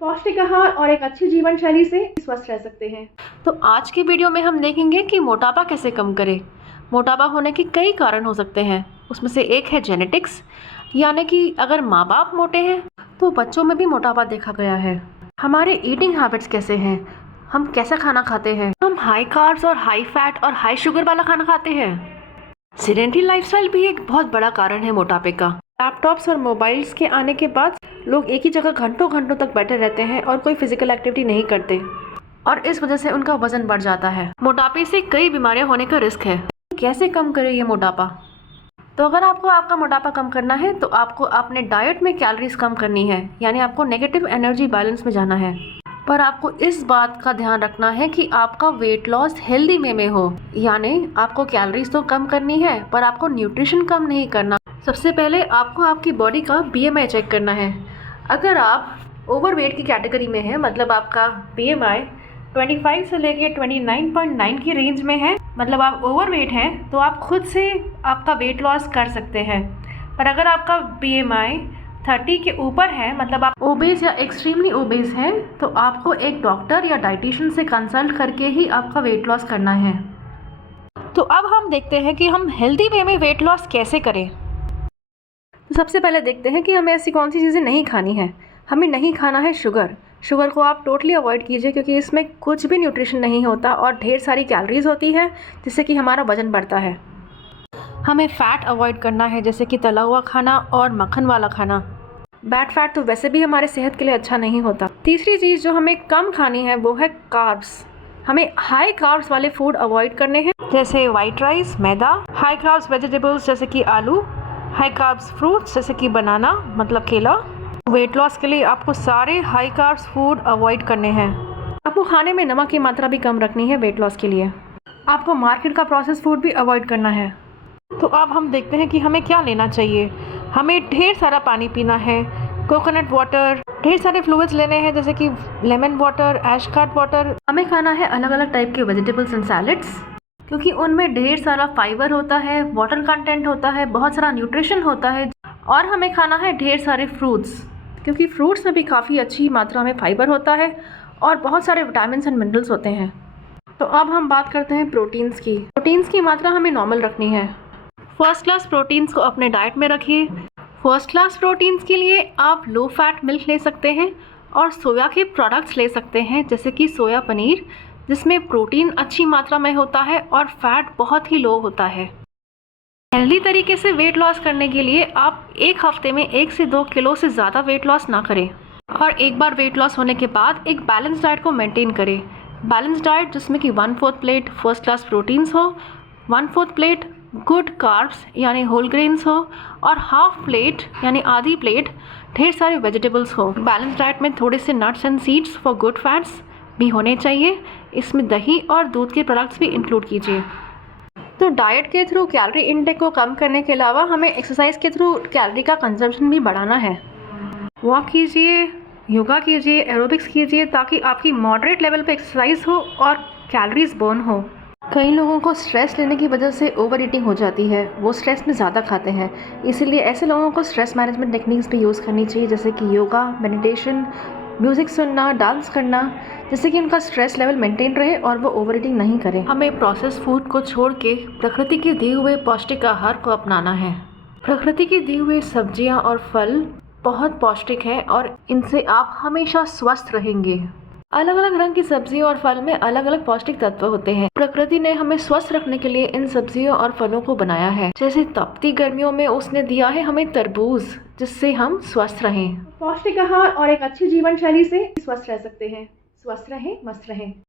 पौष्टिक आहार और एक अच्छी जीवन शैली से स्वस्थ रह सकते हैं। तो आज की वीडियो में हम देखेंगे कि मोटापा कैसे कम करें। मोटापा होने के कई कारण हो सकते हैं, उसमें से एक है जेनेटिक्स, यानी कि अगर माँ बाप मोटे हैं तो बच्चों में भी मोटापा देखा गया है। हमारे ईटिंग हैबिट्स कैसे हैं, हम कैसा खाना खाते हैं, हम हाई कार्ब्स और हाई फैट और हाई शुगर वाला खाना खाते हैं। सेडेंटरी लाइफस्टाइल भी एक बहुत बड़ा कारण है मोटापे का। लैपटॉप्स और मोबाइल्स के आने के बाद लोग एक ही जगह घंटों घंटों तक बैठे रहते हैं और कोई फिजिकल एक्टिविटी नहीं करते, और इस वजह से उनका वजन बढ़ जाता है। मोटापे से कई बीमारियां होने का रिस्क है। कैसे कम करें ये मोटापा? तो अगर आपको आपका मोटापा कम करना है तो आपको अपने डाइट में कैलोरीज कम करनी है, यानी आपको नेगेटिव एनर्जी बैलेंस में जाना है। पर आपको इस बात का ध्यान रखना है कि आपका वेट लॉस हेल्दी वे में हो, यानी आपको कैलोरीज तो कम करनी है पर आपको न्यूट्रिशन कम नहीं करना। सबसे पहले आपको आपकी बॉडी का BMI चेक करना है। अगर आप ओवरवेट की कैटेगरी में हैं, मतलब आपका BMI 25 से लेके 29.9 की रेंज में है, मतलब आप ओवरवेट हैं, तो आप खुद से आपका वेट लॉस कर सकते हैं। पर अगर आपका BMI 30 के ऊपर है, मतलब आप ओबेस या एक्सट्रीमली ओबेस हैं, तो आपको एक डॉक्टर या डाइटिशियन से कंसल्ट करके ही आपका वेट लॉस करना है। तो अब हम देखते हैं कि हम हेल्दी वे में वेट लॉस कैसे करें। तो सबसे पहले देखते हैं कि हमें ऐसी कौन सी चीज़ें नहीं खानी है। हमें नहीं खाना है शुगर। शुगर को आप टोटली अवॉइड कीजिए, क्योंकि इसमें कुछ भी न्यूट्रिशन नहीं होता और ढेर सारी कैलोरीज होती है, जिससे कि हमारा वजन बढ़ता है। हमें फ़ैट अवॉइड करना है, जैसे कि तला हुआ खाना और मक्खन वाला खाना। बैड फैट तो वैसे भी हमारे सेहत के लिए अच्छा नहीं होता। तीसरी चीज़ जो हमें कम खानी है वो है कार्ब्स। हमें हाई कार्ब्स वाले फूड अवॉइड करने हैं, जैसे वाइट राइस, मैदा। हाई कार्ब्स वेजिटेबल्स जैसे कि आलू। हाई कार्ब्स फ्रूट्स जैसे कि बनाना, मतलब केला। वेट लॉस के लिए आपको सारे हाई कार्ब्स फूड अवॉइड करने हैं। आपको खाने में नमक की मात्रा भी कम रखनी है वेट लॉस के लिए। आपको मार्केट का प्रोसेस फूड भी अवॉइड करना है। तो अब हम देखते हैं कि हमें क्या लेना चाहिए। हमें ढेर सारा पानी पीना है, कोकोनट वाटर, ढेर सारे फ्लूइड्स लेने हैं, जैसे कि लेमन वाटर, एशकार्ट वाटर। हमें खाना है अलग अलग टाइप के वेजिटेबल्स एंड सैलेड्स, क्योंकि उनमें ढेर सारा फाइबर होता है, वाटर कंटेंट होता है, बहुत सारा न्यूट्रिशन होता है। और हमें खाना है ढेर सारे फ्रूट्स, क्योंकि फ्रूट्स में भी काफ़ी अच्छी मात्रा में फाइबर होता है और बहुत सारे विटामिन्स एंड मिनरल्स होते हैं। तो अब हम बात करते हैं प्रोटीन्स की। प्रोटीन्स की मात्रा हमें नॉर्मल रखनी है। फर्स्ट क्लास प्रोटीन्स को अपने डाइट में रखिए। फर्स्ट क्लास प्रोटीन्स के लिए आप लो फैट मिल्क ले सकते हैं और सोया के प्रोडक्ट्स ले सकते हैं, जैसे कि सोया पनीर, जिसमें प्रोटीन अच्छी मात्रा में होता है और फैट बहुत ही लो होता है। हेल्दी तरीके से वेट लॉस करने के लिए आप एक हफ्ते में 1 से 2 किलो से ज़्यादा वेट लॉस ना करें, और एक बार वेट लॉस होने के बाद एक बैलेंस डाइट को मेंटेन करें। बैलेंस डाइट जिसमें कि 1/4 प्लेट फर्स्ट क्लास प्रोटीन्स हो, 1/4 प्लेट गुड कार्ब्स यानी होल ग्रेन्स हो, और हाफ प्लेट यानी आधी प्लेट ढेर सारे वेजिटेबल्स हो। बैलेंस डाइट में थोड़े से nuts and seeds for good fats भी होने चाहिए। इसमें दही और दूध के प्रोडक्ट्स भी इंक्लूड कीजिए। तो डाइट के थ्रू कैलोरी इनटेक को कम करने के अलावा हमें एक्सरसाइज के थ्रू कैलोरी का कंजम्पशन भी बढ़ाना है। वॉक कीजिए, योगा कीजिए, एरोबिक्स कीजिए, ताकि आपकी मॉडरेट लेवल पे एक्सरसाइज हो और कैलोरीज बर्न हो। कई लोगों को स्ट्रेस लेने की वजह से ओवर ईटिंग हो जाती है, वो स्ट्रेस में ज़्यादा खाते हैं। इसीलिए ऐसे लोगों को स्ट्रेस मैनेजमेंट टेक्निक्स भी यूज़ करनी चाहिए, जैसे कि योगा, मेडिटेशन, म्यूज़िक सुनना, डांस करना, जिससे कि उनका स्ट्रेस लेवल मेंटेन रहे और वो ओवर ईटिंग नहीं करें। हमें प्रोसेस फूड को छोड़ के प्रकृति के दिए हुए पौष्टिक आहार को अपनाना है। प्रकृति के दिए हुए सब्जियां और फल बहुत पौष्टिक हैं और इनसे आप हमेशा स्वस्थ रहेंगे। अलग अलग रंग की सब्जियों और फल में अलग अलग पौष्टिक तत्व होते हैं। प्रकृति ने हमें स्वस्थ रखने के लिए इन सब्जियों और फलों को बनाया है। जैसे तपती गर्मियों में उसने दिया है हमें तरबूज, जिससे हम स्वस्थ रहें। पौष्टिक आहार और एक अच्छी जीवन शैली से स्वस्थ रह सकते हैं। स्वस्थ रहें, मस्त रहें।